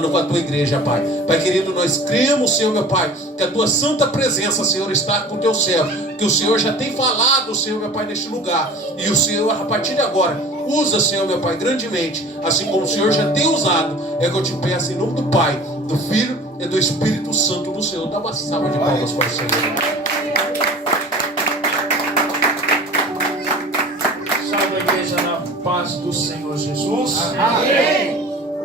com a tua igreja, Pai. Pai querido, nós cremos, Senhor, meu Pai, que a tua santa presença, Senhor, está com o teu servo, que o Senhor já tem falado, Senhor, meu Pai, neste lugar, e o Senhor, a partir de agora, usa, Senhor, meu Pai, grandemente, assim como o Senhor já tem usado. É que eu te peço em nome do Pai, do Filho e do Espírito Santo do Senhor. Dá uma salva de palmas para o Senhor. Salve a igreja na paz do Senhor Jesus. Amém.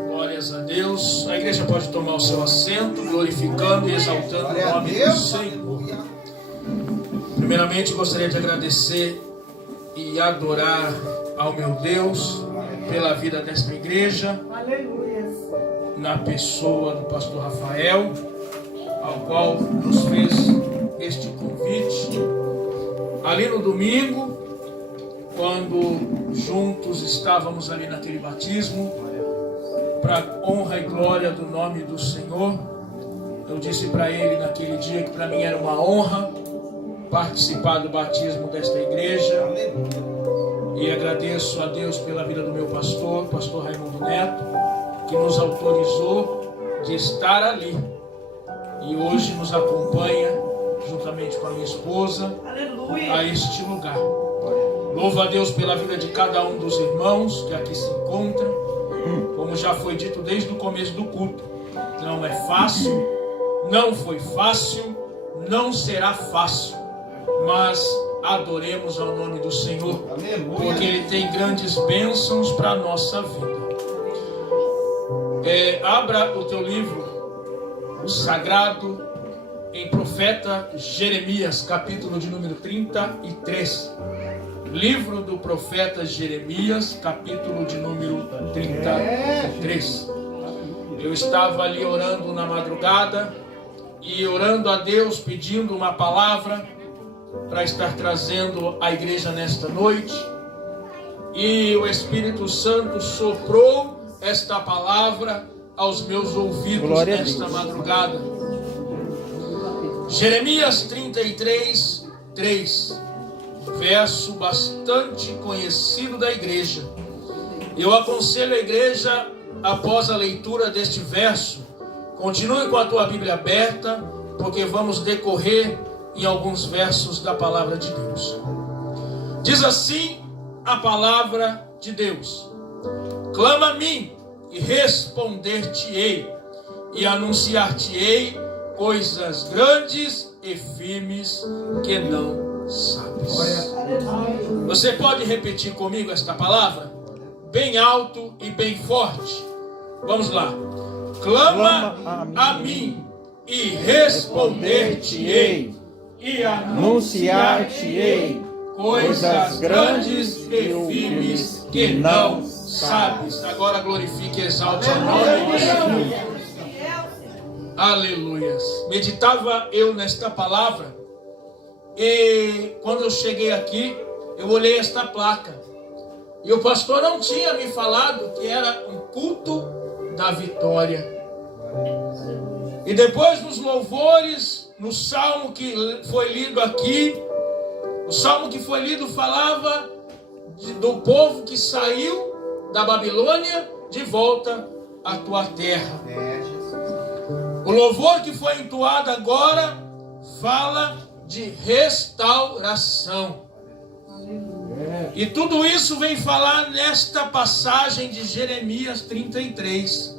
Glórias a Deus. A igreja pode tomar o seu assento, glorificando e exaltando o nome do Senhor. Primeiramente, gostaria de agradecer e adorar ao meu Deus pela vida desta igreja. Aleluia. Na pessoa do pastor Rafael, ao qual nos fez este convite. Ali no domingo, quando juntos estávamos ali naquele batismo, para honra e glória do nome do Senhor, eu disse para ele naquele dia que para mim era uma honra participar do batismo desta igreja. E agradeço a Deus pela vida do meu pastor Raimundo Neto, que nos autorizou de estar ali. E hoje nos acompanha, juntamente com a minha esposa, a este lugar. Louvo a Deus pela vida de cada um dos irmãos que aqui se encontram. Como já foi dito desde o começo do culto, não é fácil, não foi fácil, não será fácil, mas adoremos ao nome do Senhor, porque Ele tem grandes bênçãos para a nossa vida. Abra o teu livro, o sagrado, em profeta Jeremias, capítulo de número 33. Livro do profeta Jeremias, capítulo de número 33. Eu estava ali orando na madrugada e orando a Deus, pedindo uma palavra para estar trazendo à igreja nesta noite. E o Espírito Santo soprou esta palavra aos meus ouvidos nesta madrugada. Jeremias 33, 3. Verso bastante conhecido da igreja. Eu aconselho a igreja, após a leitura deste verso, continue com a tua Bíblia aberta, porque vamos decorrer em alguns versos da palavra de Deus. Diz assim a palavra de Deus: clama a mim e responder-te-ei, e anunciar-te-ei coisas grandes e firmes que não sabes. Você pode repetir comigo esta palavra? Bem alto e bem forte. Vamos lá. Clama a mim e responder-te-ei, e anunciar-te-ei coisas grandes e firmes que não sabes. Agora glorifique e exalte o nome do Senhor. Aleluias. Meditava eu nesta palavra. E quando eu cheguei aqui, eu olhei esta placa. E o pastor não tinha me falado que era um culto da vitória. E depois nos louvores, no salmo que foi lido aqui, o salmo que foi lido falava do povo que saiu da Babilônia de volta à tua terra. O louvor que foi entoado agora fala de restauração. E tudo isso vem falar nesta passagem de Jeremias 33.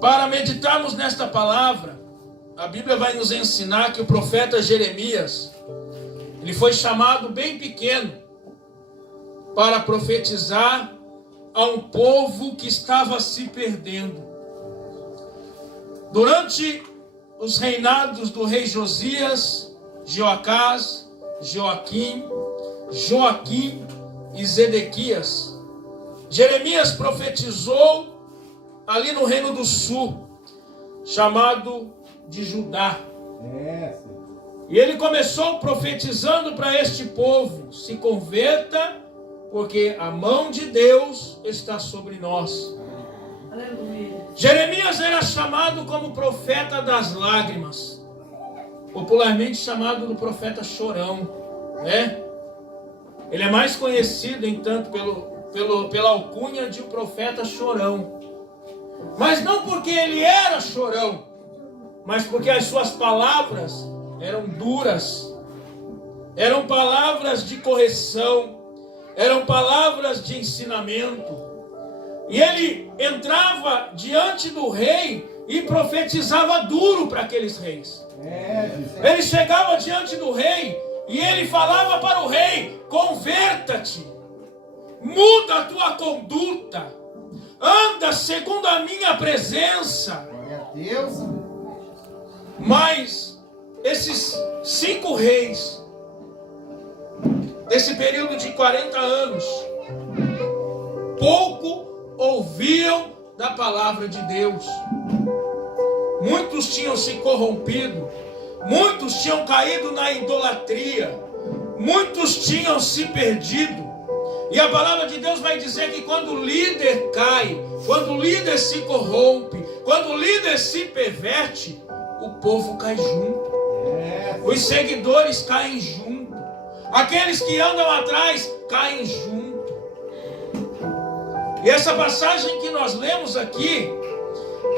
Para meditarmos nesta palavra, a Bíblia vai nos ensinar que o profeta Jeremias, ele foi chamado bem pequeno para profetizar a um povo que estava se perdendo. Durante os reinados do rei Josias, Joacás, Joaquim e Zedequias, Jeremias profetizou ali no reino do sul, chamado de Judá. E ele começou profetizando para este povo: se converta, porque a mão de Deus está sobre nós. Aleluia. Jeremias era chamado como profeta das lágrimas, popularmente chamado do profeta chorão, né? Ele é mais conhecido, entanto, pela alcunha de profeta chorão. Mas não porque ele era chorão, mas porque as suas palavras eram duras, eram palavras de correção, eram palavras de ensinamento. E ele entrava diante do rei e profetizava duro para aqueles reis. Ele chegava diante do rei e ele falava para o rei: converta-te, muda a tua conduta, anda segundo a minha presença. Mas esses 5 reis, desse período de 40 anos, pouco ouviam da palavra de Deus. Muitos tinham se corrompido, muitos tinham caído na idolatria, muitos tinham se perdido. E a palavra de Deus vai dizer que quando o líder cai, quando o líder se corrompe, quando o líder se perverte, o povo cai junto. Os seguidores caem junto. Aqueles que andam atrás caem junto. E essa passagem que nós lemos aqui,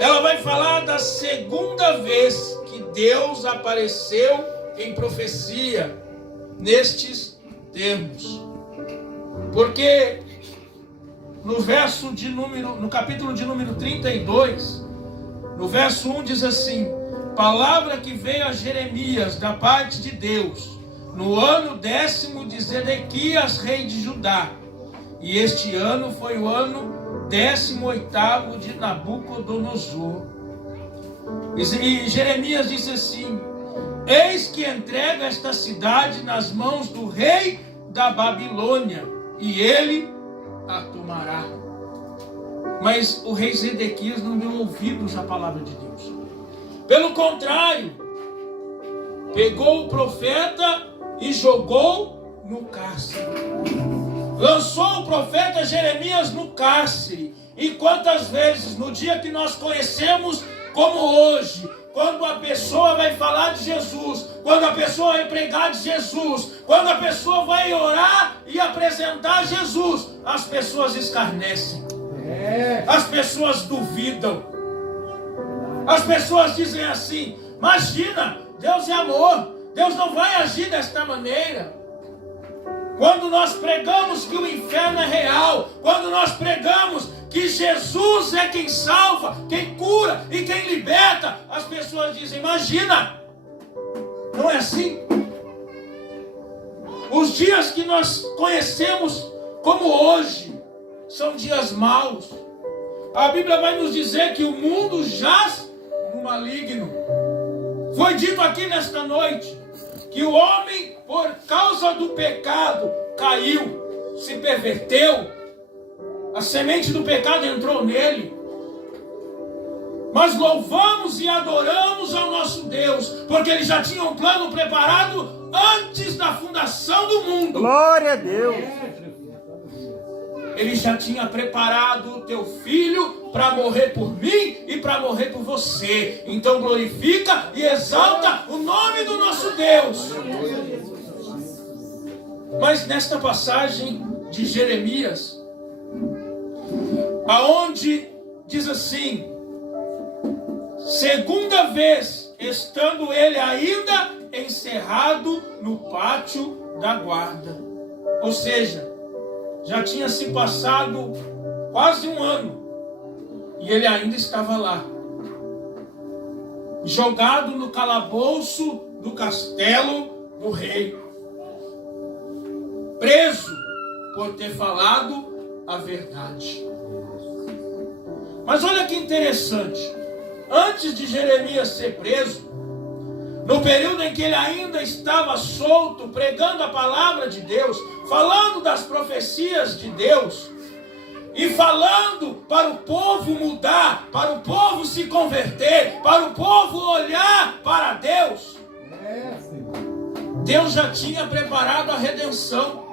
ela vai falar da segunda vez que Deus apareceu em profecia nestes termos. Porque no capítulo de número 32, no verso 1 diz assim: palavra que veio a Jeremias da parte de Deus, no ano 10º de Zedequias, rei de Judá. E este ano foi o ano 18º de Nabucodonosor. E Jeremias disse assim: eis que entrega esta cidade nas mãos do rei da Babilônia, e ele a tomará. Mas o rei Zedequias não deu ouvidos à palavra de Deus. Pelo contrário, pegou o profeta e jogou no cárcere. Lançou o profeta Jeremias no cárcere. E quantas vezes, no dia que nós conhecemos como hoje, quando a pessoa vai falar de Jesus, quando a pessoa vai pregar de Jesus, quando a pessoa vai orar e apresentar Jesus, as pessoas escarnecem, as pessoas duvidam, as pessoas dizem assim: imagina, Deus é amor, Deus não vai agir desta maneira. Quando nós pregamos que o inferno é real, quando nós pregamos que Jesus é quem salva, quem cura e quem liberta, as pessoas dizem: imagina, não é assim? Os dias que nós conhecemos como hoje são dias maus. A Bíblia vai nos dizer que o mundo jaz no maligno. Foi dito aqui nesta noite que o homem, por causa do pecado, caiu, se perverteu. A semente do pecado entrou nele. Mas louvamos e adoramos ao nosso Deus, porque Ele já tinha um plano preparado antes da fundação do mundo. Glória a Deus. Ele já tinha preparado o teu filho para morrer por mim e para morrer por você. Então glorifica e exalta o nome do nosso Deus. Mas nesta passagem de Jeremias, aonde diz assim: segunda vez, estando ele ainda encerrado no pátio da guarda. Ou seja, já tinha se passado quase um ano e ele ainda estava lá, jogado no calabouço do castelo do rei, preso por ter falado a verdade. Mas olha que interessante, antes de Jeremias ser preso, no período em que ele ainda estava solto, pregando a palavra de Deus, falando das profecias de Deus, e falando para o povo mudar, para o povo se converter, para o povo olhar para Deus, Deus já tinha preparado a redenção.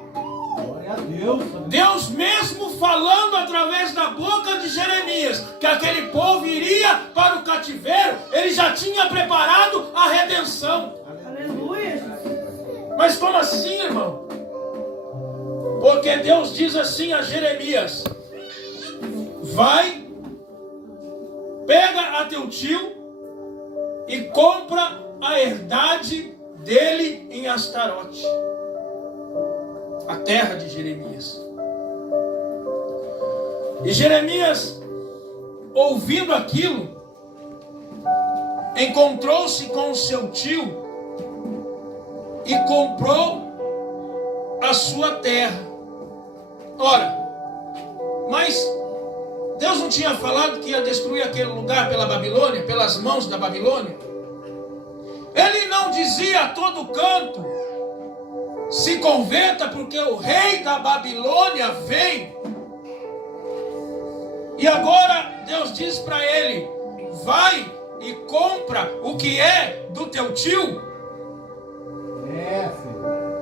Deus mesmo falando através da boca de Jeremias que aquele povo iria para o cativeiro, ele já tinha preparado a redenção. Aleluia. Mas como assim, irmão? Porque Deus diz assim a Jeremias: vai pega a teu tio e compra a herdade dele em Astarote, a terra de Jeremias. E Jeremias, ouvindo aquilo, encontrou-se com o seu tio e comprou a sua terra. Ora, mas Deus não tinha falado que ia destruir aquele lugar pela Babilônia, pelas mãos da Babilônia? Ele não dizia a todo canto: se converta porque o rei da Babilônia vem. E agora Deus diz para ele: vai e compra o que é do teu tio.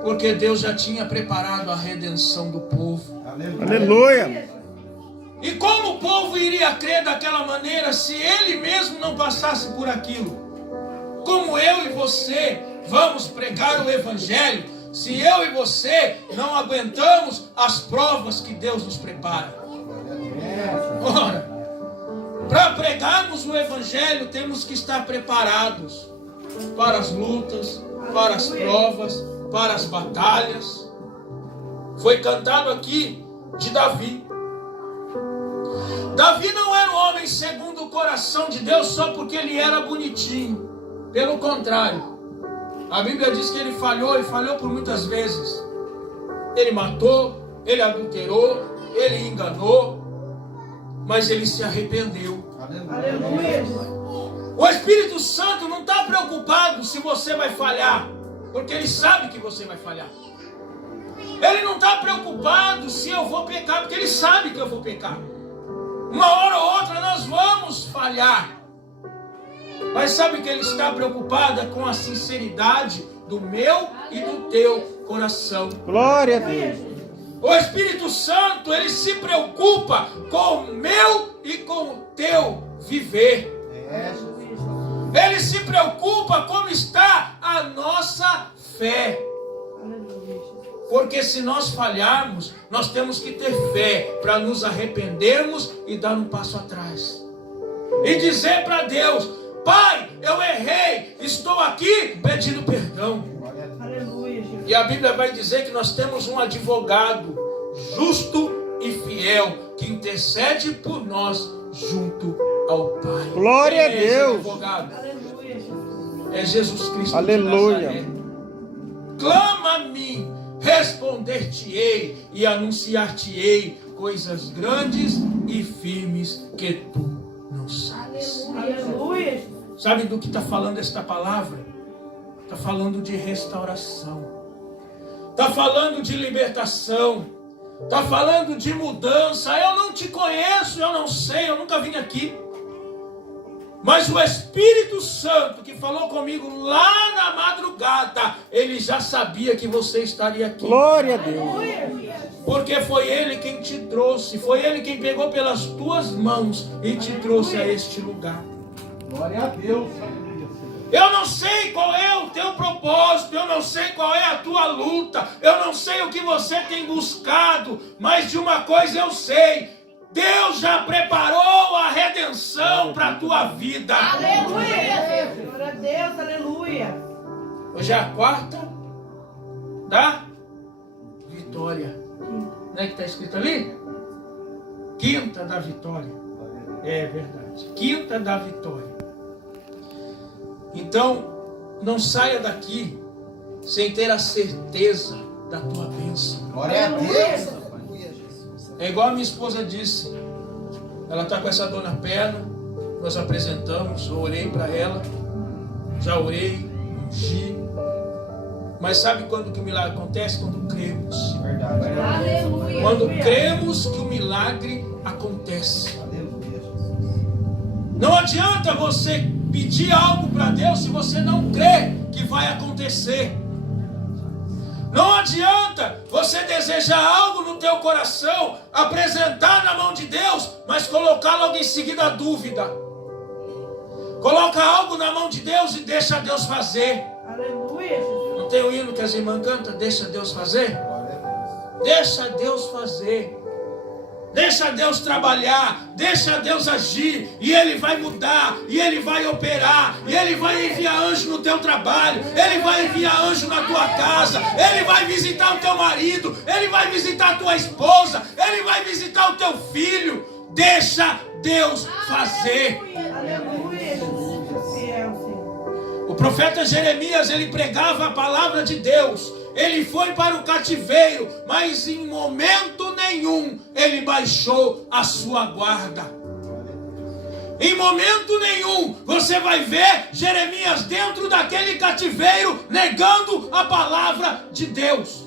Porque Deus já tinha preparado a redenção do povo. Aleluia. E como o povo iria crer daquela maneira se ele mesmo não passasse por aquilo? Como eu e você vamos pregar o evangelho se eu e você não aguentamos as provas que Deus nos prepara? Ora, para pregarmos o evangelho temos que estar preparados para as lutas, para as provas, para as batalhas. Foi cantado aqui de Davi. Davi não era um homem segundo o coração de Deus só porque ele era bonitinho. Pelo contrário, a Bíblia diz que ele falhou, e falhou por muitas vezes. Ele matou, ele adulterou, ele enganou, mas ele se arrependeu. Aleluia. O Espírito Santo não está preocupado se você vai falhar, porque ele sabe que você vai falhar. Ele não está preocupado se eu vou pecar, porque ele sabe que eu vou pecar. Uma hora ou outra nós vamos falhar. Mas sabe que ele está preocupado com a sinceridade do meu e do teu coração. Glória a Deus. O Espírito Santo, ele se preocupa com o meu e com o teu viver. Ele se preocupa como está a nossa fé. Porque se nós falharmos, nós temos que ter fé para nos arrependermos e dar um passo atrás. E dizer para Deus: Pai, eu errei, estou aqui pedindo perdão. Aleluia. E a Bíblia vai dizer que nós temos um advogado justo e fiel que intercede por nós junto ao Pai. Glória a Deus. Advogado? É Jesus Cristo. Aleluia. Clama a mim, responder-te-ei e anunciar-te-ei coisas grandes e firmes que tu não sabes. Aleluia. Sabe do que está falando esta palavra? Está falando de restauração. Está falando de libertação. Está falando de mudança. Eu não te conheço, eu não sei, eu nunca vim aqui. Mas o Espírito Santo que falou comigo lá na madrugada, ele já sabia que você estaria aqui. Glória a Deus. Porque foi ele quem te trouxe, foi ele quem pegou pelas tuas mãos e te trouxe a este lugar. Glória a Deus. Eu não sei qual é o teu propósito, eu não sei qual é a tua luta, eu não sei o que você tem buscado, mas de uma coisa eu sei: Deus já preparou a redenção para a tua vida. Aleluia. Glória a Deus, aleluia. Hoje é a quarta da vitória. Não é que está escrito ali? Quinta da vitória. É verdade. Quinta da vitória. Então, não saia daqui sem ter a certeza da tua bênção. Glória a Deus. É igual a minha esposa disse. Ela está com essa dor na perna. Nós apresentamos, eu orei para ela. Já orei, ungi. Mas sabe quando que o milagre acontece? Quando cremos. Verdade. Aleluia. Quando cremos que o milagre acontece. Não adianta você pedir algo para Deus se você não crê que vai acontecer. Não adianta você desejar algo no teu coração, apresentar na mão de Deus, mas colocar logo em seguida a dúvida. Coloca algo na mão de Deus e deixa Deus fazer. Aleluia. Não tem o hino que as irmãs cantam? Deixa Deus fazer? Deixa Deus fazer. Deixa Deus trabalhar, deixa Deus agir, e Ele vai mudar, e Ele vai operar, e Ele vai enviar anjo no teu trabalho, Ele vai enviar anjo na tua casa, Ele vai visitar o teu marido, Ele vai visitar a tua esposa, Ele vai visitar o teu filho. Deixa Deus fazer. Aleluia. Fiel, Senhor. O profeta Jeremias, ele pregava a palavra de Deus. Ele foi para o cativeiro, mas em momento nenhum ele baixou a sua guarda. Em momento nenhum você vai ver Jeremias dentro daquele cativeiro negando a palavra de Deus.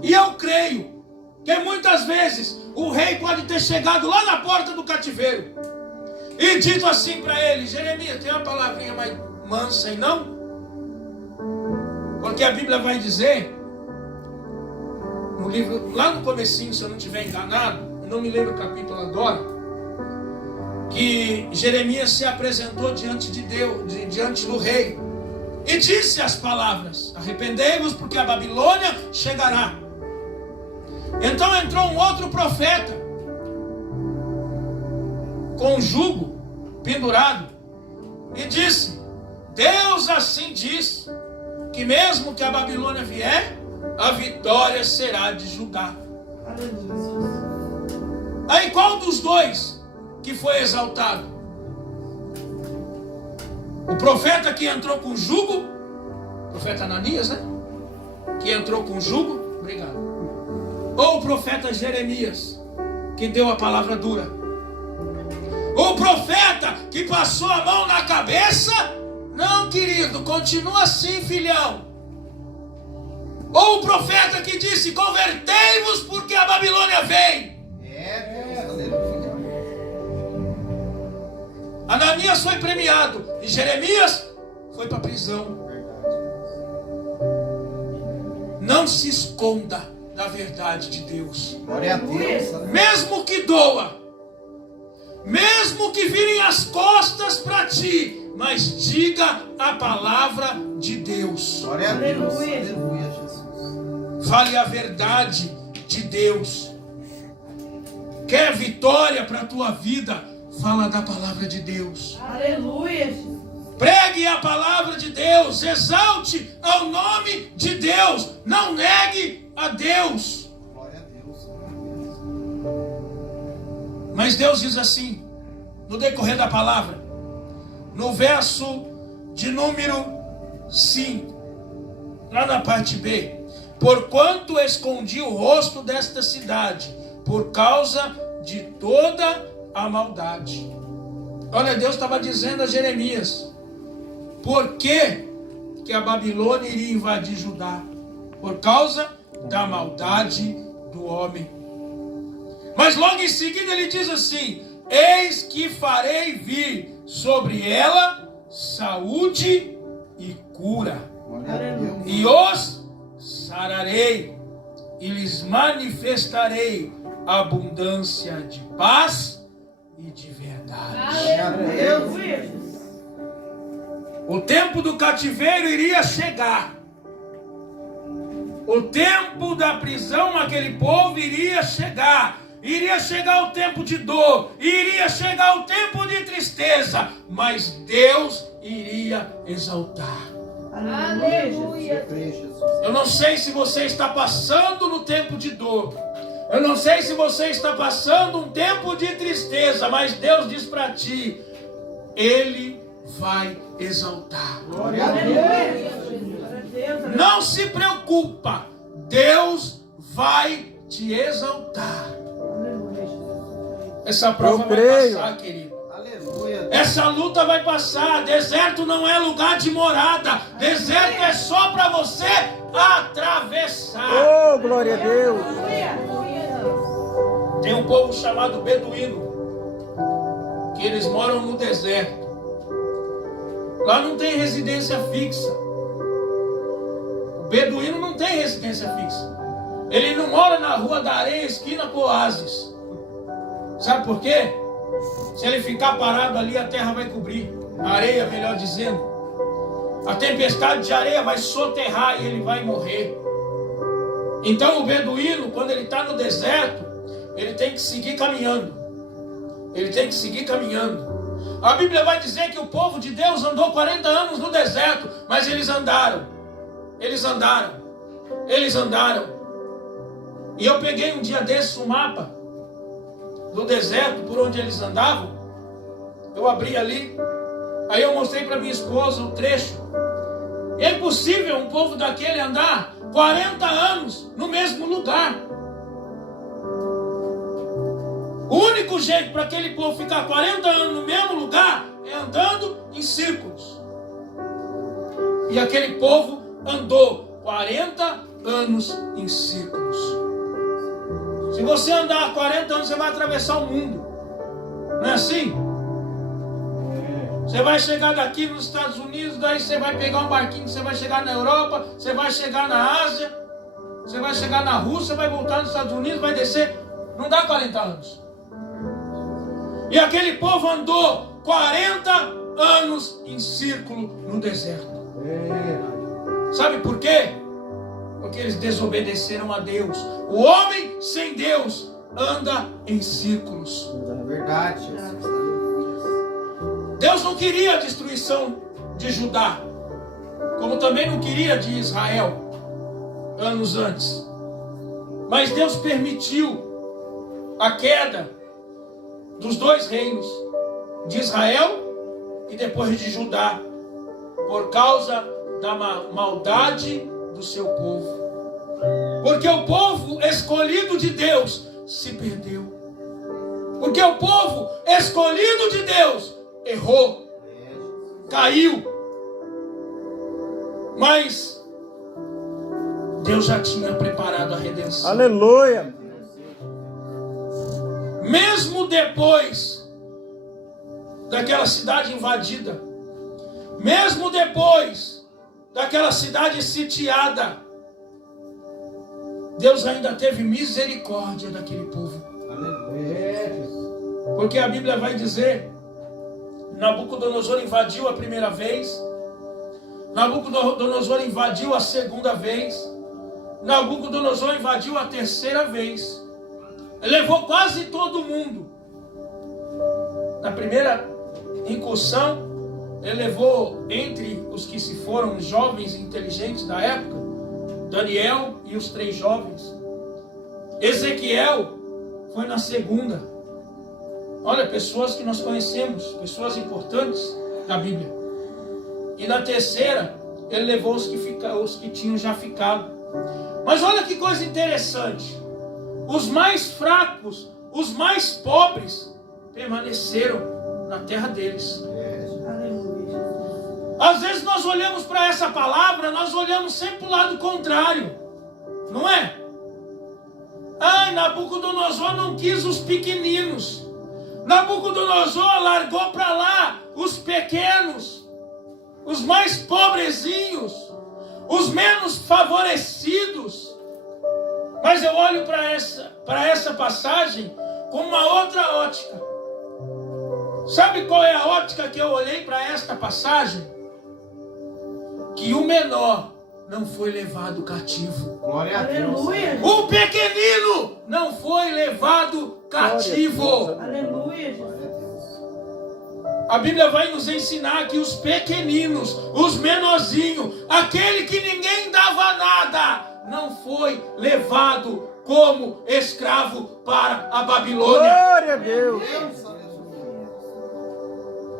E eu creio que muitas vezes o rei pode ter chegado lá na porta do cativeiro e dito assim para ele: Jeremias, tem uma palavrinha mais mansa aí não? Porque a Bíblia vai dizer, no livro, lá no comecinho, se eu não estiver enganado, eu não me lembro o capítulo agora, que Jeremias se apresentou diante de Deus, diante do rei, e disse as palavras: arrependei-vos, porque a Babilônia chegará. Então entrou um outro profeta, com um jugo pendurado, e disse: Deus assim diz, que mesmo que a Babilônia vier, a vitória será de Judá. Aí qual dos dois que foi exaltado? O profeta que entrou com jugo, o profeta Ananias, né? Que entrou com jugo, obrigado. Ou o profeta Jeremias, que deu a palavra dura? Ou o profeta que passou a mão na cabeça? Não, querido, continua assim, filhão. Ou o profeta que disse: convertei-vos porque a Babilônia vem. Ananias foi premiado e Jeremias foi para a prisão. Não se esconda da verdade de Deus. Glória a Deus. Mesmo que doa, mesmo que virem as costas para ti, mas diga a palavra de Deus. Glória a Deus. Aleluia. Aleluia, Jesus. Fale a verdade de Deus. Quer vitória para a tua vida? Fala da palavra de Deus. Aleluia. Pregue a palavra de Deus. Exalte ao nome de Deus. Não negue a Deus. Glória a Deus. Mas Deus diz assim, no decorrer da palavra, no verso de número 5, lá na parte B: porquanto escondi o rosto desta cidade, por causa de toda a maldade. Olha, Deus estava dizendo a Jeremias: por que a Babilônia iria invadir Judá? Por causa da maldade do homem. Mas logo em seguida ele diz assim: eis que farei vir sobre ela saúde e cura, Glória a Deus. e os sararei, e lhes manifestarei abundância de paz e de verdade. Aleluia. O tempo do cativeiro iria chegar. O tempo da prisão naquele povo iria chegar. Iria chegar o tempo de dor, iria chegar o tempo de tristeza, mas Deus iria exaltar. Aleluia. Jesus. Eu não sei se você está passando no tempo de dor. Eu não sei se você está passando um tempo de tristeza, mas Deus diz para ti: Ele vai exaltar. Glória a Deus. Aleluia. Não se preocupa, Deus vai te exaltar. Essa prova vai passar, querido. Aleluia. Essa luta vai passar. Deserto não é lugar de morada. Deserto é só para você atravessar. Oh, glória a Deus. Tem um povo chamado beduíno, que eles moram no deserto. Lá não tem residência fixa. O beduíno não tem residência fixa. Ele não mora na Rua da Areia, esquina com Oásis. Sabe por quê? Se ele ficar parado ali, a terra vai cobrir. A areia, melhor dizendo. A tempestade de areia vai soterrar e ele vai morrer. Então o beduíno, quando ele está no deserto, ele tem que seguir caminhando. Ele tem que seguir caminhando. A Bíblia vai dizer que o povo de Deus andou 40 anos no deserto, mas eles andaram. Eles andaram. Eles andaram. E eu peguei um dia desses um mapa do deserto por onde eles andavam. Eu abri ali. Aí eu mostrei para minha esposa o trecho. É impossível um povo daquele andar 40 anos no mesmo lugar. O único jeito para aquele povo ficar 40 anos no mesmo lugar é andando em círculos. E aquele povo andou 40 anos em círculos. Se você andar 40 anos, você vai atravessar o mundo. Não é assim? Você vai chegar daqui nos Estados Unidos, daí você vai pegar um barquinho, você vai chegar na Europa, você vai chegar na Ásia, você vai chegar na Rússia, vai voltar nos Estados Unidos, vai descer. Não dá 40 anos. E aquele povo andou 40 anos em círculo no deserto. Sabe por quê? Porque eles desobedeceram a Deus. O homem sem Deus anda em círculos. É verdade. Deus não queria a destruição de Judá, como também não queria de Israel, anos antes. Mas Deus permitiu a queda dos dois reinos, de Israel e depois de Judá, por causa da maldade do seu povo. Porque o povo escolhido de Deus se perdeu. Porque o povo escolhido de Deus errou, caiu. Mas Deus já tinha preparado a redenção. Aleluia. Mesmo depois daquela cidade invadida, mesmo depois daquela cidade sitiada, Deus ainda teve misericórdia daquele povo. Porque a Bíblia vai dizer, Nabucodonosor invadiu a primeira vez, Nabucodonosor invadiu a segunda vez, Nabucodonosor invadiu a terceira vez. Ele levou quase todo mundo. Na primeira incursão, ele levou entre os que se foram, os jovens inteligentes da época, Daniel e os 3 jovens. Ezequiel foi na segunda. Olha, pessoas que nós conhecemos, pessoas importantes da Bíblia. E na terceira, ele levou os que tinham já ficado. Mas olha que coisa interessante. Os mais fracos, os mais pobres, permaneceram na terra deles. Às vezes nós olhamos para essa palavra, nós olhamos sempre para o lado contrário. Não é? Ai, Nabucodonosor não quis os pequeninos. Nabucodonosor largou para lá os pequenos, os mais pobrezinhos, os menos favorecidos. Mas eu olho para essa passagem com uma outra ótica. Sabe qual é a ótica que eu olhei para esta passagem? Que o menor não foi levado cativo. Glória a Deus. Aleluia. O pequenino não foi levado cativo. Aleluia, Jesus. A Bíblia vai nos ensinar que os pequeninos, os menorzinhos, aquele que ninguém dava nada, não foi levado como escravo para a Babilônia. Glória a Deus.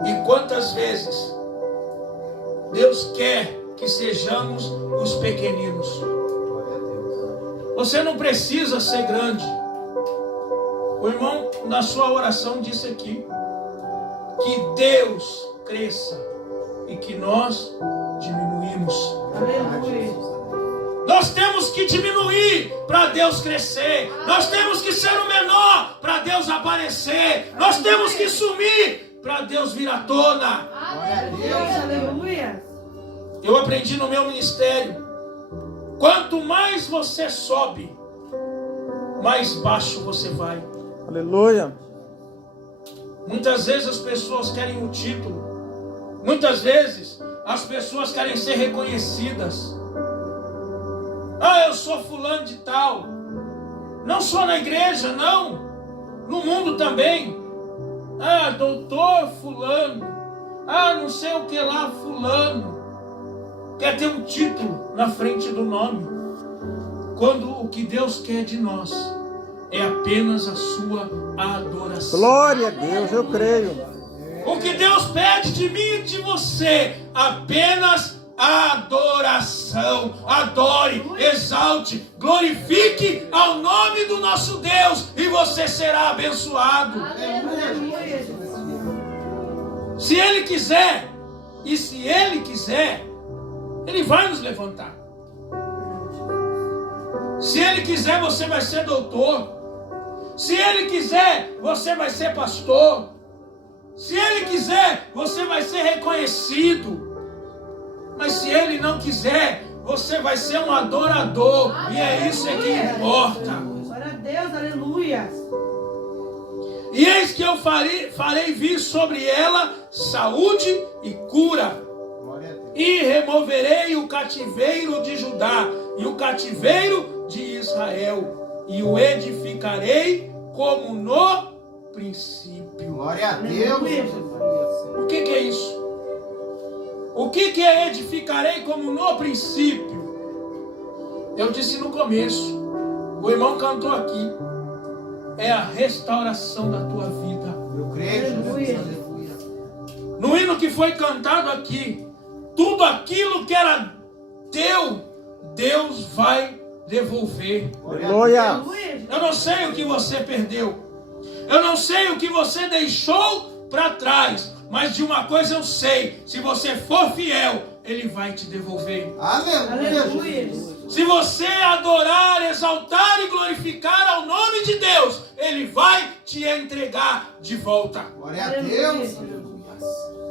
E quantas vezes Deus quer que sejamos os pequeninos? Você não precisa ser grande. O irmão, na sua oração, disse aqui que Deus cresça e que nós diminuímos. Aleluia. Nós temos que diminuir para Deus crescer. Nós temos que ser o menor para Deus aparecer. Nós temos que sumir para Deus vir à tona. Aleluia. Aleluia. Eu aprendi no meu ministério. Quanto mais você sobe, mais baixo você vai. Aleluia. Muitas vezes as pessoas querem o título. Muitas vezes as pessoas querem ser reconhecidas. Ah, eu sou fulano de tal. Não só na igreja, não. No mundo também. Ah, doutor fulano. Ah, não sei o que lá fulano. Quer ter um título na frente do nome. Quando o que Deus quer de nós é apenas a sua adoração. Glória a Deus, eu creio. O que Deus pede de mim e de você, apenas adoração. Adore, exalte, glorifique ao nome do nosso Deus e você será abençoado. Se Ele quiser, e se Ele quiser, Ele vai nos levantar. Se Ele quiser, você vai ser doutor. Se Ele quiser, você vai ser pastor. Se Ele quiser, você vai ser reconhecido. Mas se Ele não quiser, você vai ser um adorador. E é isso que importa. Glória a Deus, aleluia. E eis que eu farei vir sobre ela saúde e cura. E removerei o cativeiro de Judá e o cativeiro de Israel. E o edificarei como no princípio. Glória a Deus. O que é isso? O que é edificarei como no princípio? Eu disse no começo. O irmão cantou aqui. É a restauração da tua vida. Eu creio. No hino que foi cantado aqui, tudo aquilo que era teu, Deus vai devolver. Glória. Eu não sei o que você perdeu. Eu não sei o que você deixou para trás. Mas de uma coisa eu sei. Se você for fiel, Ele vai te devolver. Aleluia. Se você adorar, exaltar e glorificar ao nome de Deus, Ele vai te entregar de volta. Glória a Deus.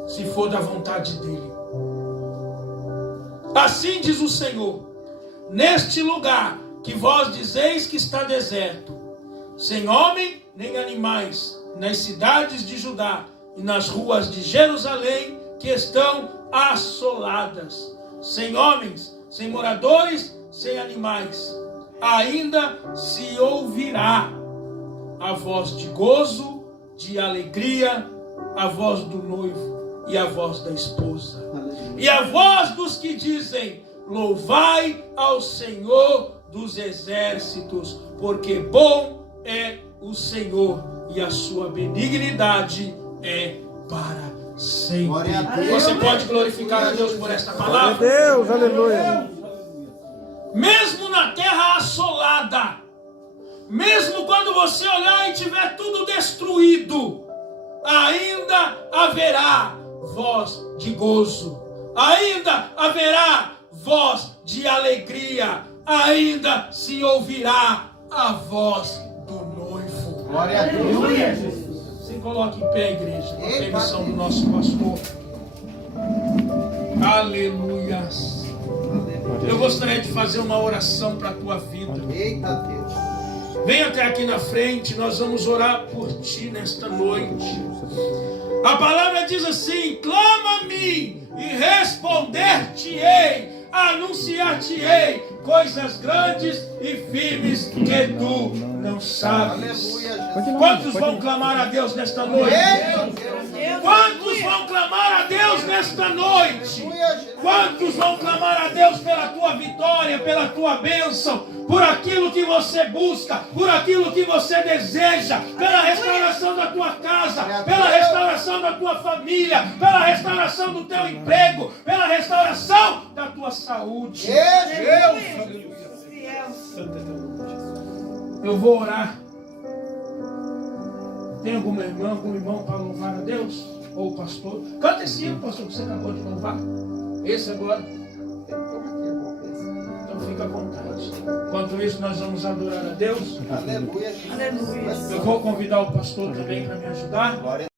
Se for da vontade dEle. Assim diz o Senhor: neste lugar que vós dizeis que está deserto, sem homem nem animais, nas cidades de Judá e nas ruas de Jerusalém que estão assoladas, sem homens, sem moradores, sem animais, ainda se ouvirá a voz de gozo, de alegria, a voz do noivo e a voz da esposa, e a voz dos que dizem: louvai ao Senhor dos exércitos, porque bom é o Senhor e a sua benignidade é para sempre. Glória a Deus. Você pode glorificar a Deus por esta Glória a palavra? Deus, aleluia. Mesmo na terra assolada, mesmo quando você olhar e tiver tudo destruído, ainda haverá voz de gozo, ainda haverá voz de alegria, ainda se ouvirá a voz do noivo. Glória a Deus. Se coloque em pé, igreja, com a permissão do nosso pastor. Aleluias. Eu gostaria de fazer uma oração para a tua vida. Eita Deus. Vem até aqui na frente, nós vamos orar por ti nesta noite. A palavra diz assim: clama a mim e responder-te-ei, anunciar-te-ei coisas grandes e firmes que tu não sabes. Quantos vão clamar a Deus nesta noite? Quantos vão clamar a Deus nesta noite? Quantos vão clamar a Deus pela tua vitória, pela tua bênção, por aquilo que você busca, por aquilo que você deseja, pela restauração da tua casa, pela restauração da tua família, pela restauração do teu emprego, pela restauração da tua saúde? Eu vou orar. Tem alguma irmã, algum irmão para louvar a Deus? Ou o pastor? Canta esse hino, pastor, que você acabou de louvar. Esse agora. Então fica à vontade. Enquanto isso, nós vamos adorar a Deus. Aleluia. Eu vou convidar o pastor também para me ajudar.